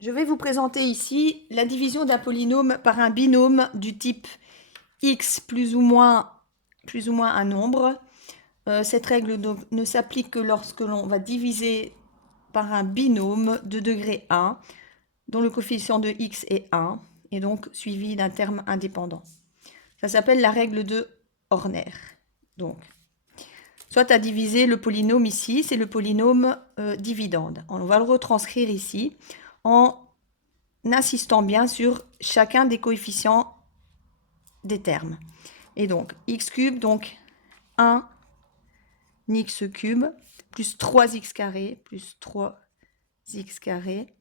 Je vais vous présenter ici la division d'un polynôme par un binôme du type x plus ou moins un nombre. Cette règle donc ne s'applique que lorsque l'on va diviser par un binôme de degré 1, dont le coefficient de x est 1, et donc suivi d'un terme indépendant. Ça s'appelle la règle de Horner. Donc, soit tu as divisé le polynôme ici, c'est le polynôme dividende. On va le retranscrire ici en insistant bien sur chacun des coefficients des termes. Et donc, x cube, donc 1 x cube, plus 3x carré, plus 3x carré,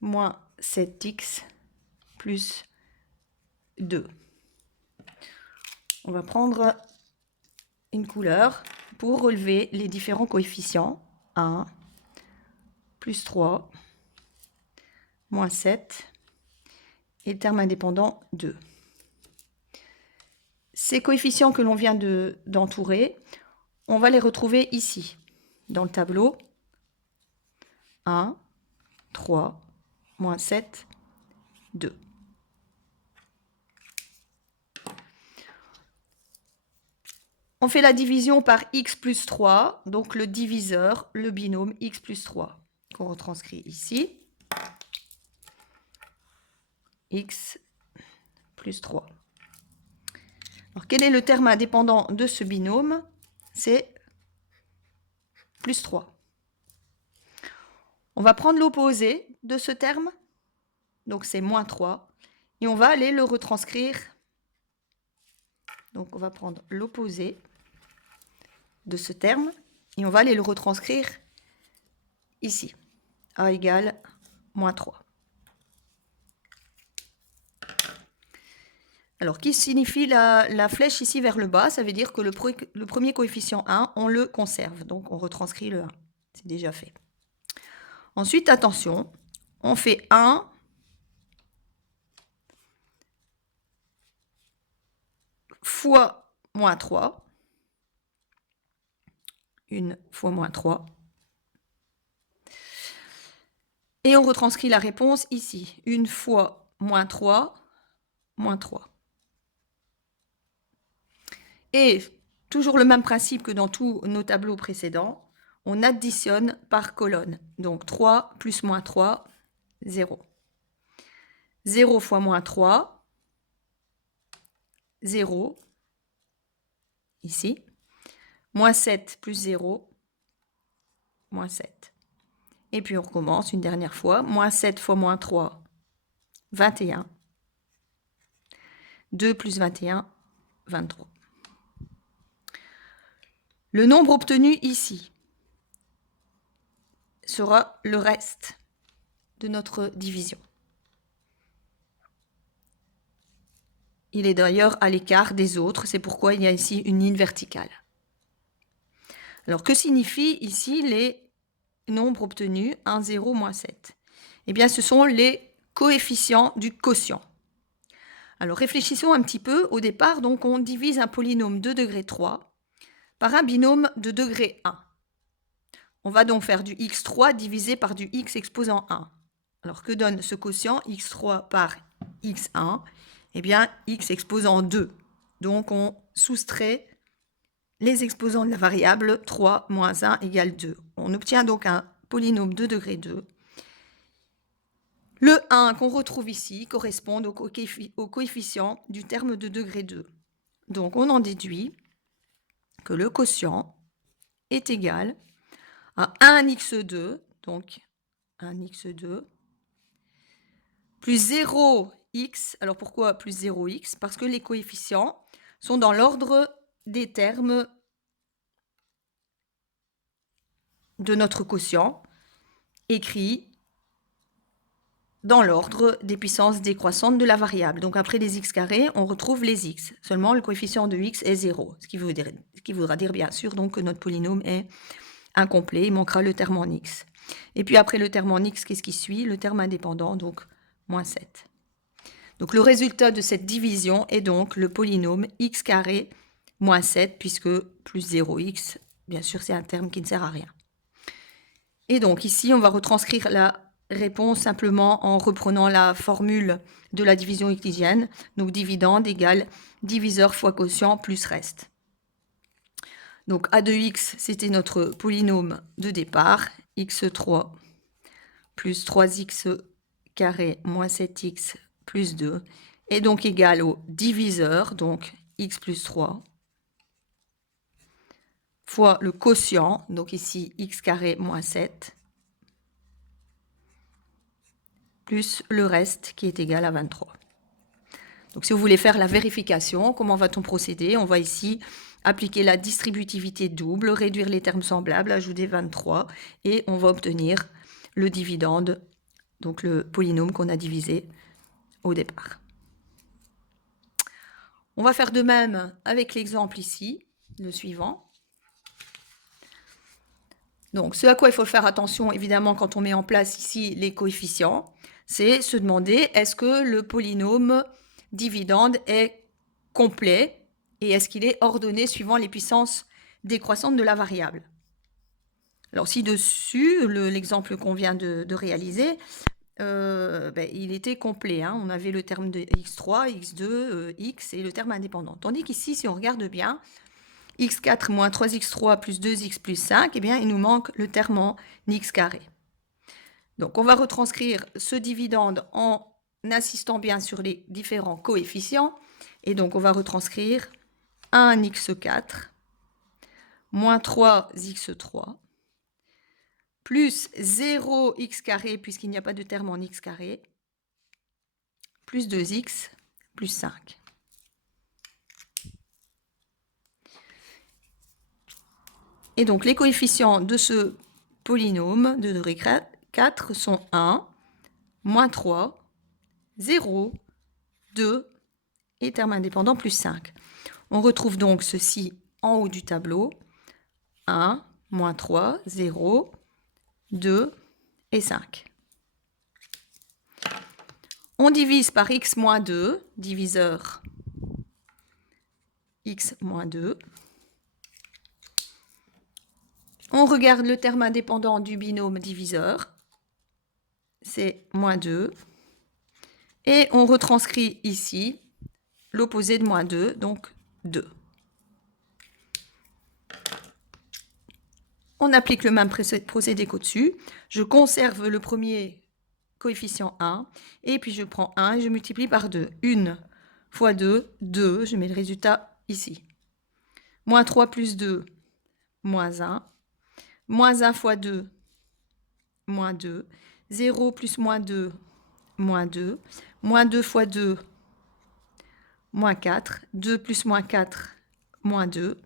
moins 7x, plus 2. On va prendre une couleur pour relever les différents coefficients. 1, plus 3, moins 7, et le terme indépendant 2. Ces coefficients que l'on vient d'entourer, on va les retrouver ici, dans le tableau. 1, 3, moins 7, 2. On fait la division par x plus 3, donc le diviseur, le binôme x plus 3, qu'on retranscrit ici. X plus 3. Alors, quel est le terme indépendant de ce binôme? C'est plus 3. On va prendre l'opposé de ce terme, donc c'est moins 3, et on va aller le retranscrire. Donc, on va prendre l'opposé de ce terme, et on va aller le retranscrire ici. A égale moins 3. Alors, qui signifie la flèche ici vers le bas? Ça veut dire que le premier coefficient 1, on le conserve. Donc, on retranscrit le 1. C'est déjà fait. Ensuite, attention, on fait 1 fois moins 3. 1 fois moins 3. Et on retranscrit la réponse ici. 1 fois moins 3, moins 3. Et toujours le même principe que dans tous nos tableaux précédents, on additionne par colonne. Donc 3 plus moins 3, 0. 0 fois moins 3, 0, ici. Moins 7 plus 0, moins 7. Et puis on recommence une dernière fois. Moins 7 fois moins 3, 21. 2 plus 21, 23. Le nombre obtenu ici sera le reste de notre division. Il est d'ailleurs à l'écart des autres, c'est pourquoi il y a ici une ligne verticale. Alors, que signifient ici les nombres obtenus 1, 0, moins 7? Eh bien, ce sont les coefficients du quotient. Alors, réfléchissons un petit peu. Au départ, donc, on divise un polynôme de degré 3 par un binôme de degré 1. On va donc faire du x3 divisé par du x exposant 1. Alors, que donne ce quotient x3 par x1? Eh bien, x exposant 2. Donc, on soustrait les exposants de la variable 3 moins 1 égale 2. On obtient donc un polynôme de degré 2. Le 1 qu'on retrouve ici correspond donc au coefficient du terme de degré 2. Donc, on en déduit que le quotient est égal à 1x2, donc 1x2, plus 0x. Alors, pourquoi plus 0x? Parce que les coefficients sont dans l'ordre des termes de notre quotient, écrit dans l'ordre des puissances décroissantes de la variable. Donc après les x carrés, on retrouve les x. Seulement le coefficient de x est 0, ce qui voudra dire bien sûr donc que notre polynôme est incomplet, il manquera le terme en x. Et puis après le terme en x, qu'est-ce qui suit? Le terme indépendant, donc moins 7. Donc le résultat de cette division est donc le polynôme x carré moins 7, puisque plus 0x, bien sûr c'est un terme qui ne sert à rien. Et donc ici, on va retranscrire la répond simplement en reprenant la formule de la division euclidienne. Donc, dividende égale diviseur fois quotient plus reste. Donc, A de x, c'était notre polynôme de départ. x3 plus 3x carré moins 7x plus 2 est donc égal au diviseur, donc x plus 3, fois le quotient, donc ici x carré moins 7, plus le reste qui est égal à 23. Donc si vous voulez faire la vérification, comment va-t-on procéder? On va ici appliquer la distributivité double, réduire les termes semblables, ajouter 23, et on va obtenir le dividende, donc le polynôme qu'on a divisé au départ. On va faire de même avec l'exemple ici, le suivant. Donc, ce à quoi il faut faire attention, évidemment, quand on met en place ici les coefficients, c'est se demander est-ce que le polynôme dividende est complet et est-ce qu'il est ordonné suivant les puissances décroissantes de la variable. Alors, ci-dessus, l'exemple qu'on vient de réaliser, il était complet. Hein. On avait le terme de x3, x2, x et le terme indépendant. Tandis qu'ici, si on regarde bien, x4 moins 3x3 plus 2x plus 5, eh bien, il nous manque le terme en x carré. Donc, on va retranscrire ce dividende en insistant bien sur les différents coefficients. Et donc, on va retranscrire 1x4 moins 3x3 plus 0x carré, puisqu'il n'y a pas de terme en x carré, plus 2x plus 5. Et donc, les coefficients de ce polynôme de degré 4 sont 1, moins 3, 0, 2 et terme indépendant plus 5. On retrouve donc ceci en haut du tableau. 1, moins 3, 0, 2 et 5. On divise par x moins 2, diviseur x moins 2. On regarde le terme indépendant du binôme diviseur, c'est moins 2. Et on retranscrit ici l'opposé de moins 2, donc 2. On applique le même procédé qu'au-dessus. Je conserve le premier coefficient 1, et puis je prends 1 et je multiplie par 2. 1 fois 2, 2, je mets le résultat ici. Moins 3 plus 2, moins 1. Moins 1 fois 2, moins 2. 0 plus moins 2, moins 2. Moins 2 fois 2, moins 4. 2 plus moins 4, moins 2.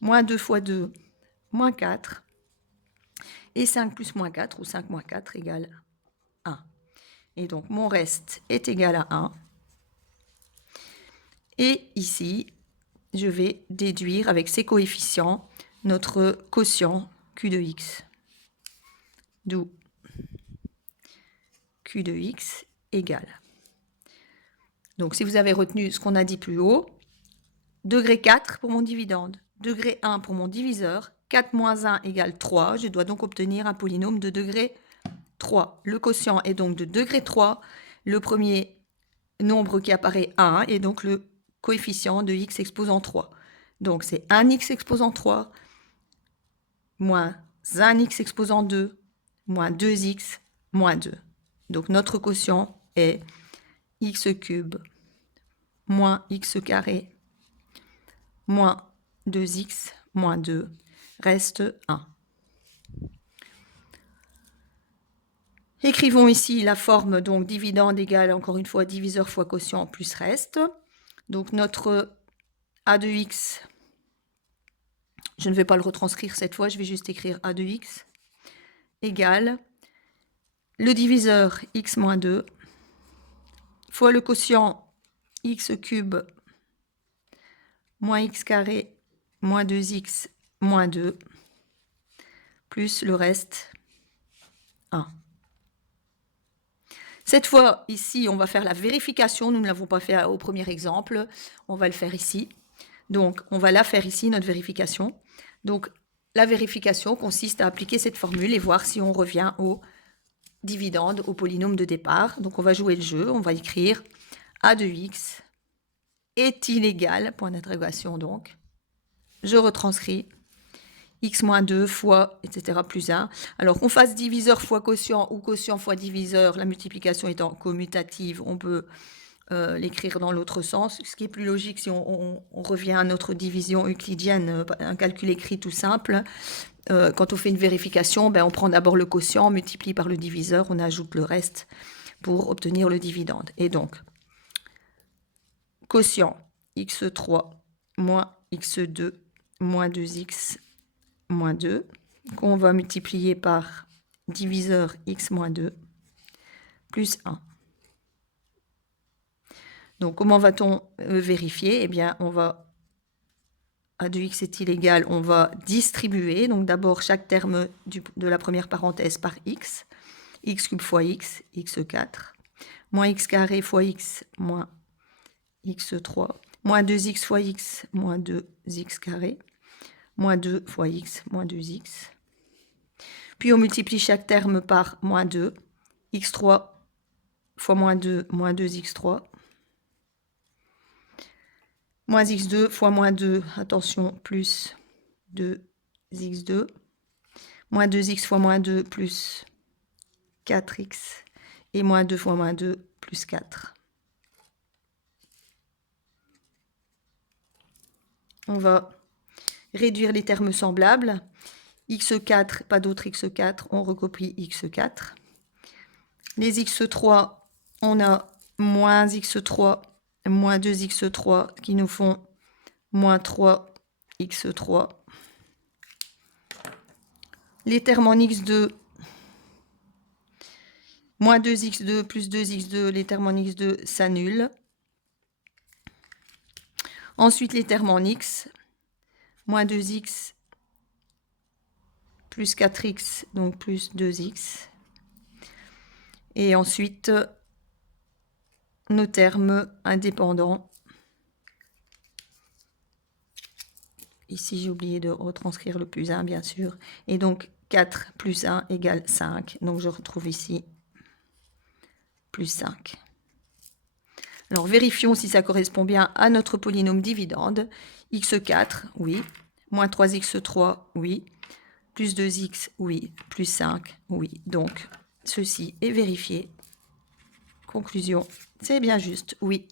Moins 2 fois 2, moins 4. Et 5 plus moins 4, ou 5 moins 4, égale 1. Et donc, mon reste est égal à 1. Et ici, je vais déduire avec ces coefficients notre quotient Q de x. D'où Q de x égale. Donc, si vous avez retenu ce qu'on a dit plus haut, degré 4 pour mon dividende, degré 1 pour mon diviseur, 4 moins 1 égale 3. Je dois donc obtenir un polynôme de degré 3. Le quotient est donc de degré 3. Le premier nombre qui apparaît 1 et donc le coefficient de x exposant 3. Donc, c'est 1x exposant 3 moins 1x exposant 2 moins 2x moins 2. Donc, notre quotient est x cube moins x carré moins 2x moins 2 reste 1. Écrivons ici la forme, donc dividende égale, encore une fois, diviseur fois quotient plus reste. Donc notre a de x, je ne vais pas le retranscrire cette fois, je vais juste écrire a de x égale le diviseur x moins 2 fois le quotient x cube moins x carré moins 2x moins 2 plus le reste 1. Cette fois, ici, on va faire la vérification. Nous ne l'avons pas fait au premier exemple. On va le faire ici. Donc, on va la faire ici, notre vérification. Donc, la vérification consiste à appliquer cette formule et voir si on revient au dividende au polynôme de départ. Donc on va jouer le jeu, on va écrire a de x est-il égal, point d'interrogation donc. Je retranscris x moins 2 fois, etc. plus 1. Alors qu'on fasse diviseur fois quotient ou quotient fois diviseur, la multiplication étant commutative, on peut l'écrire dans l'autre sens. Ce qui est plus logique si on revient à notre division euclidienne, un calcul écrit tout simple. Quand on fait une vérification, ben, on prend d'abord le quotient, on multiplie par le diviseur, on ajoute le reste pour obtenir le dividende. Et donc, quotient x3 moins x2 moins 2x moins 2, qu'on va multiplier par diviseur x moins 2 plus 1. Donc, comment va-t-on vérifier? Eh bien, on va, a de x est-il égal, on va distribuer, donc d'abord chaque terme de la première parenthèse par x, x cube fois x, x4, moins x carré fois x, moins x3, moins 2x fois x, moins 2x carré, moins 2 fois x, moins 2x. Puis on multiplie chaque terme par moins 2, x3 fois moins 2, moins 2x3, moins x2 fois moins 2, attention, plus 2x2, moins 2x fois moins 2 plus 4x, et moins 2 fois moins 2 plus 4. On va réduire les termes semblables. x4, pas d'autre x4, on recopie x4. Les x3, on a moins x3, moins 2x3 qui nous font moins 3x3. Les termes en x2, moins 2x2 plus 2x2, les termes en x2 s'annulent. Ensuite, les termes en x, moins 2x plus 4x, donc plus 2x. Et ensuite, nos termes indépendants. Ici, j'ai oublié de retranscrire le plus 1, bien sûr. Et donc, 4 plus 1 égale 5. Donc, je retrouve ici plus 5. Alors, vérifions si ça correspond bien à notre polynôme dividende. x4, oui. Moins 3x3, oui. Plus 2x, oui. Plus 5, oui. Donc, ceci est vérifié. Conclusion, c'est bien juste, oui.